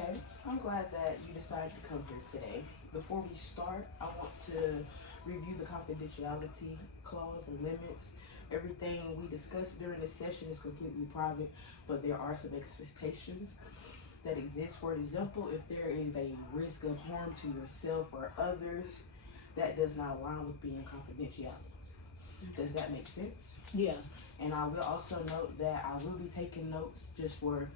Okay, I'm glad that you decided to come here today. Before we start, I want to review the confidentiality clause and limits. Everything we discuss during this session is completely private, but there are some expectations that exist. For example, if there is a risk of harm to yourself or others, that does not align with being confidentiality. Does that make sense? Yeah. And I will also note that I will be taking notes just for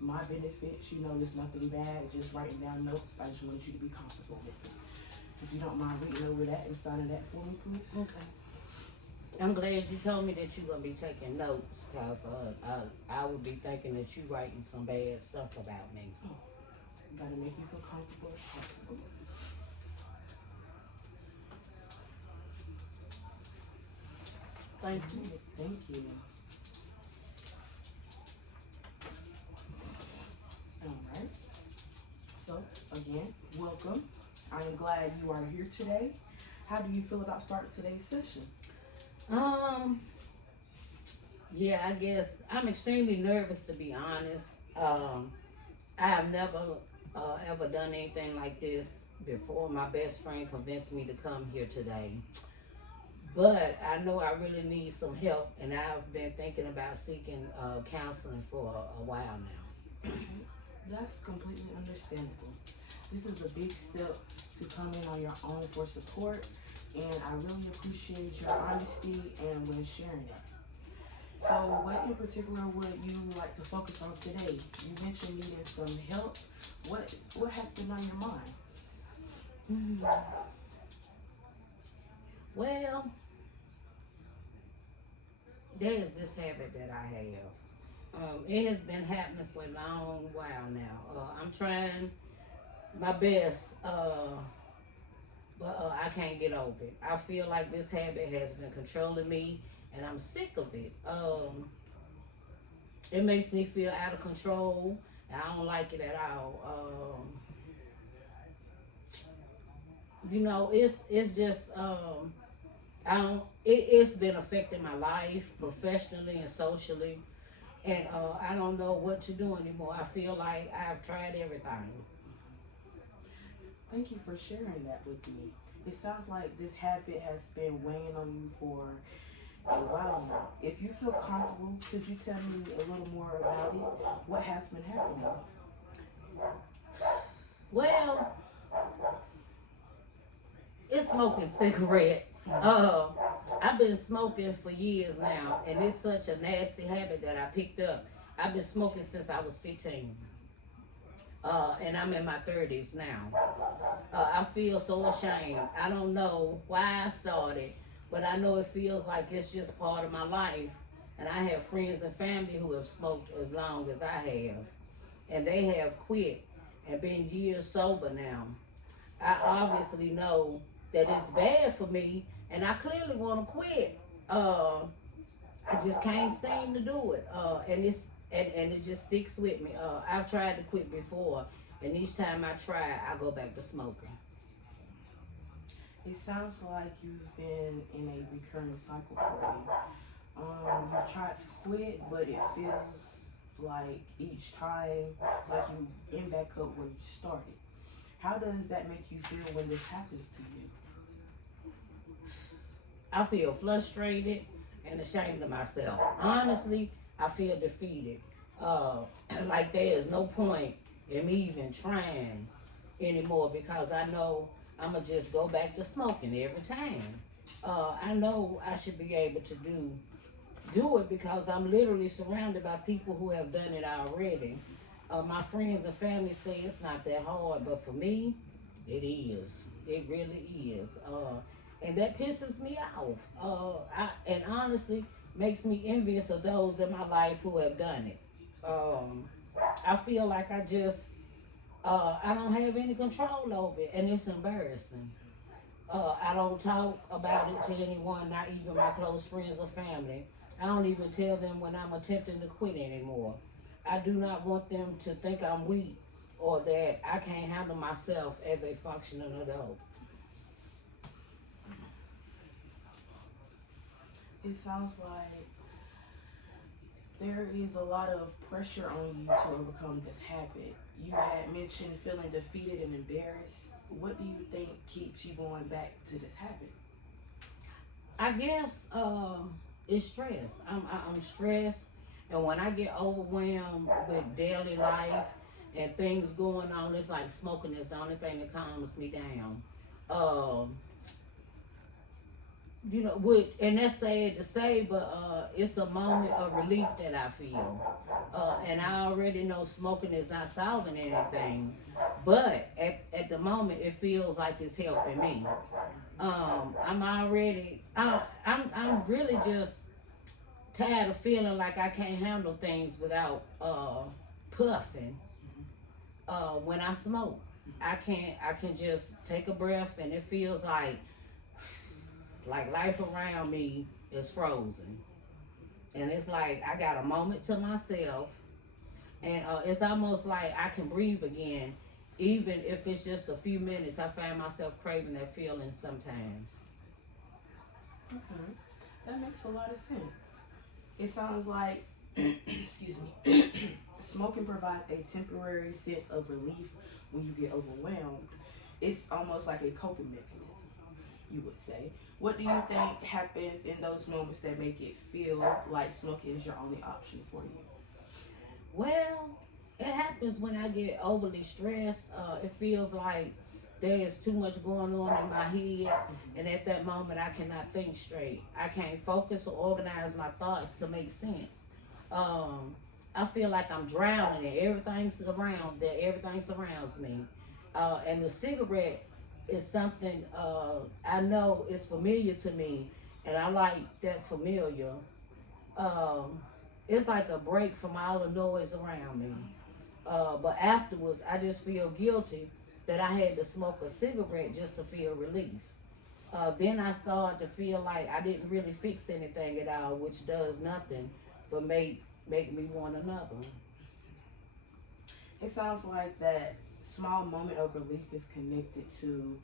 my benefits. You know, there's nothing bad, just writing down notes. I just wanted you to be comfortable with it. If you don't mind reading over that and signing that for me, please. Okay. I'm glad you told me that you're gonna be taking notes, cause I would be thinking that you writing some bad stuff about me. Oh, gotta make you feel comfortable as possible. Thank you. Thank you. All right. So again, welcome. I am glad you are here today. How do you feel about starting today's session? Um. Yeah, I guess I'm extremely nervous to be honest. I have never ever done anything like this before. My best friend convinced me to come here today. But I know I really need some help, and I've been thinking about seeking counseling for a while now. That's completely understandable. This is a big step to come in on your own for support, and I really appreciate your honesty and when sharing it. So, what in particular would you like to focus on today? You mentioned needing some help. What has been on your mind? Mm. Well, there's this habit that I have. It has been happening for a long while now. I'm trying my best, but I can't get over it. I feel like this habit has been controlling me, and I'm sick of it. It makes me feel out of control. I don't like it at all. It's just I don't. It's been affecting my life professionally and socially, and I don't know what to do anymore. I feel like I've tried everything. Thank you for sharing that with me. It sounds like this habit has been weighing on you for a while now. If you feel comfortable, could you tell me a little more about it? What has been happening? Well, it's smoking cigarettes. I've been smoking for years now, and it's such a nasty habit that I picked up. I've been smoking since I was 15. And I'm in my 30s now. I feel so ashamed. I don't know why I started, but I know it feels like it's just part of my life. And I have friends and family who have smoked as long as I have, and they have quit and been years sober now. I obviously know that it's bad for me, and I clearly want to quit. I just can't seem to do it, and it just sticks with me. I've tried to quit before, and each time I try, I go back to smoking. It sounds like you've been in a recurring cycle for you. You tried to quit, but it feels like each time, like you end back up where you started. How does that make you feel when this happens to you? I feel frustrated and ashamed of myself. Honestly, I feel defeated. Uh, like there is no point in me even trying anymore because I know I'm gonna just go back to smoking every time. I know I should be able to do it because I'm literally surrounded by people who have done it already. My friends and family say it's not that hard, but for me, it is. It really is. And that pisses me off. And honestly makes me envious of those in my life who have done it. Um, I feel like I don't have any control over it, and it's embarrassing. I don't talk about it to anyone, not even my close friends or family. I don't even tell them when I'm attempting to quit anymore. I do not want them to think I'm weak or that I can't handle myself as a functioning adult. It sounds like There is a lot of pressure on you to overcome this habit. You had mentioned feeling defeated and embarrassed. What do you think keeps you going back to this habit? I guess it's stress. I'm stressed, and when I get overwhelmed with daily life and things going on, it's like smoking is the only thing that calms me down. Um, and that's sad to say, but it's a moment of relief that I feel. And I already know smoking is not solving anything, but at the moment it feels like it's helping me. I'm really just tired of feeling like I can't handle things without puffing. When I smoke, I can just take a breath and it feels like life around me is frozen, and it's like I got a moment to myself, and it's almost like I can breathe again, even if it's just a few minutes. I find myself craving that feeling sometimes. Okay, that makes a lot of sense. It sounds like, excuse me, smoking provides a temporary sense of relief when you get overwhelmed. It's almost like a coping mechanism, you would say. What do you think happens in those moments that make it feel like smoking is your only option for you? Well, it happens when I get overly stressed. It feels like there is too much going on in my head, and at that moment, I cannot think straight. I can't focus or organize my thoughts to make sense. I feel like I'm drowning, and everything surrounds me. And the cigarette is something I know is familiar to me, and I like that familiar. It's like a break from all the noise around me. But afterwards, I just feel guilty that I had to smoke a cigarette just to feel relief. Then I start to feel like I didn't really fix anything at all, which does nothing but make me want another. It sounds like that small moment of relief is connected to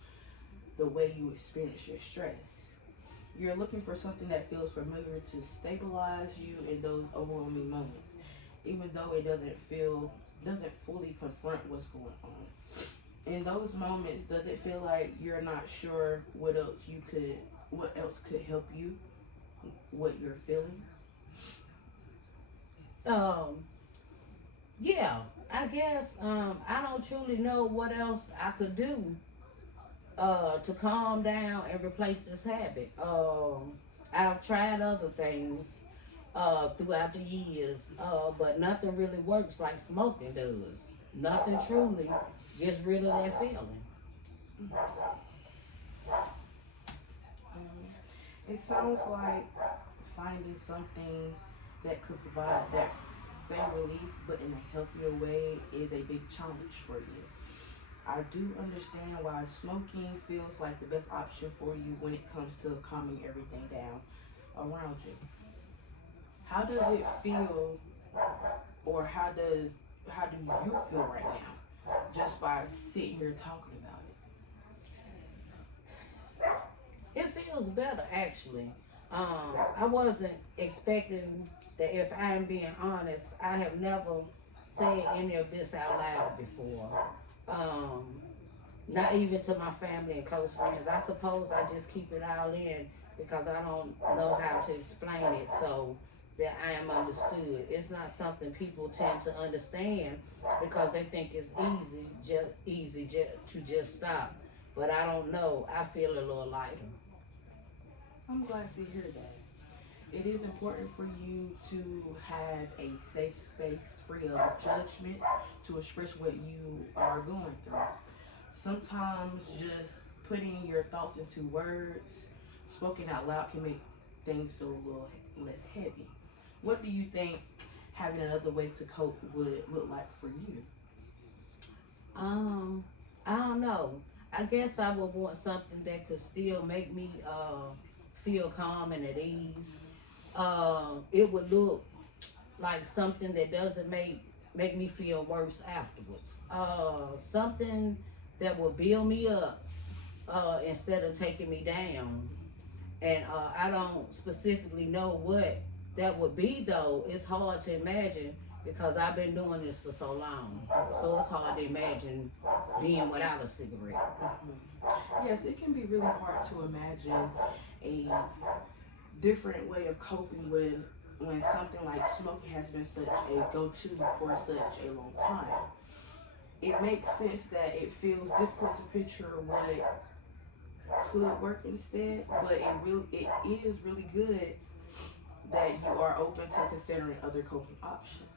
the way you experience your stress. You're looking for something that feels familiar to stabilize you in those overwhelming moments, even though it doesn't fully confront what's going on. In those moments, does it feel like you're not sure what else could help you, what you're feeling? Um, yeah, I guess I don't truly know what else I could do to calm down and replace this habit. I've tried other things throughout the years, but nothing really works like smoking does. Nothing truly gets rid of that feeling. It sounds like finding something that could provide that same relief but in a healthier way is a big challenge for you. I do understand why smoking feels like the best option for you when it comes to calming everything down around you. How does it feel, or how do you feel right now just by sitting here talking about It feels better actually. I wasn't expecting that. If I'm being honest, I have never said any of this out loud before. Not even to my family and close friends. I suppose I just keep it all in because I don't know how to explain it so that I am understood. It's not something people tend to understand because they think it's to just stop. But I don't know. I feel a little lighter. it? I'm glad to hear that. It is important for you to have a safe space free of judgment to express what you are going through. Sometimes just putting your thoughts into words, spoken out loud, can make things feel a little less heavy. What do you think having another way to cope would look like for you? I don't know. I guess I would want something that could still make me feel calm and at ease. It would look like something that doesn't make me feel worse afterwards. Something that will build me up instead of taking me down. And I don't specifically know what that would be though, it's hard to imagine because I've been doing this for so long. So it's hard to imagine being without a cigarette. Yes, it can be really hard to imagine a different way of coping with when something like smoking has been such a go-to for such a long time. It makes sense that it feels difficult to picture what could work instead, but it is really good that you are open to considering other coping options.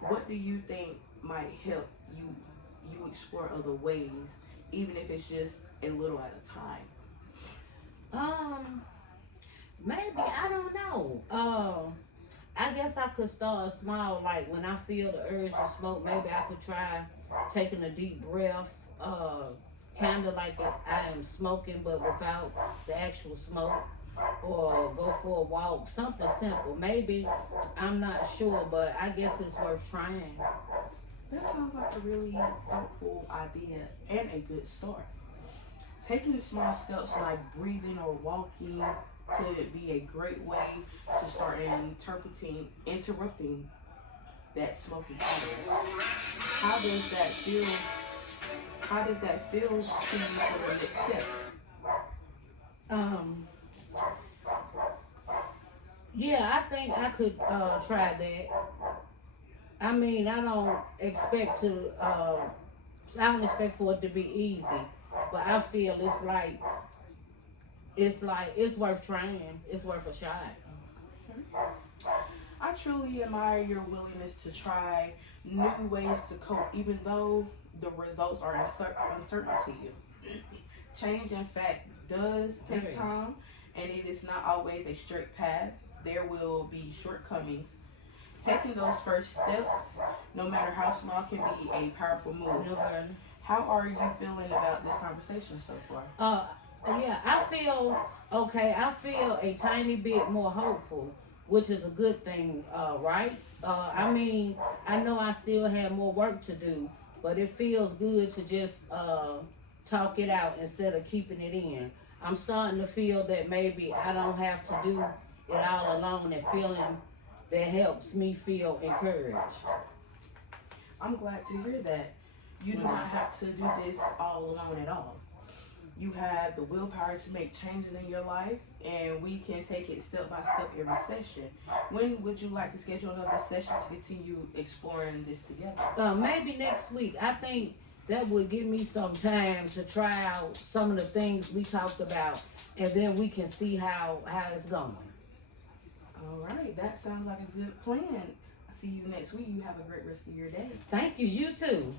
What do you think might help you explore other ways, even if it's just a little at a time? Maybe, I don't know. I guess I could start small, like when I feel the urge to smoke, maybe I could try taking a deep breath, kind of like if I am smoking but without the actual smoke, or go for a walk, something simple. Maybe, I'm not sure, but I guess it's worth trying. That sounds like a really helpful idea and a good start. Taking small steps like breathing or walking could be a great way to start interrupting that smoking pattern. How does that feel? How does that feel to you for the next step? Yeah, I think I could try that. I mean, I don't expect for it to be easy, but I feel it's worth trying. It's worth a shot. I truly admire your willingness to try new ways to cope, even though the results are uncertain to you. Change, in fact, does take time, and it is not always a straight path. There will be shortcomings. Taking those first steps, no matter how small, can be a powerful move. How are you feeling about this conversation so far? Yeah, I feel okay. I feel a tiny bit more hopeful, which is a good thing, right? I mean, I know I still have more work to do, but it feels good to just talk it out instead of keeping it in. I'm starting to feel that maybe I don't have to do it all alone, and feeling that helps me feel encouraged. I'm glad to hear that. You do not have to do this all alone at all. You have the willpower to make changes in your life, and we can take it step by step every session. When would you like to schedule another session to continue exploring this together? Maybe next week. I think that would give me some time to try out some of the things we talked about, and then we can see how it's going. All right, that sounds like a good plan. See you next week. You have a great rest of your day. Thank you. You too.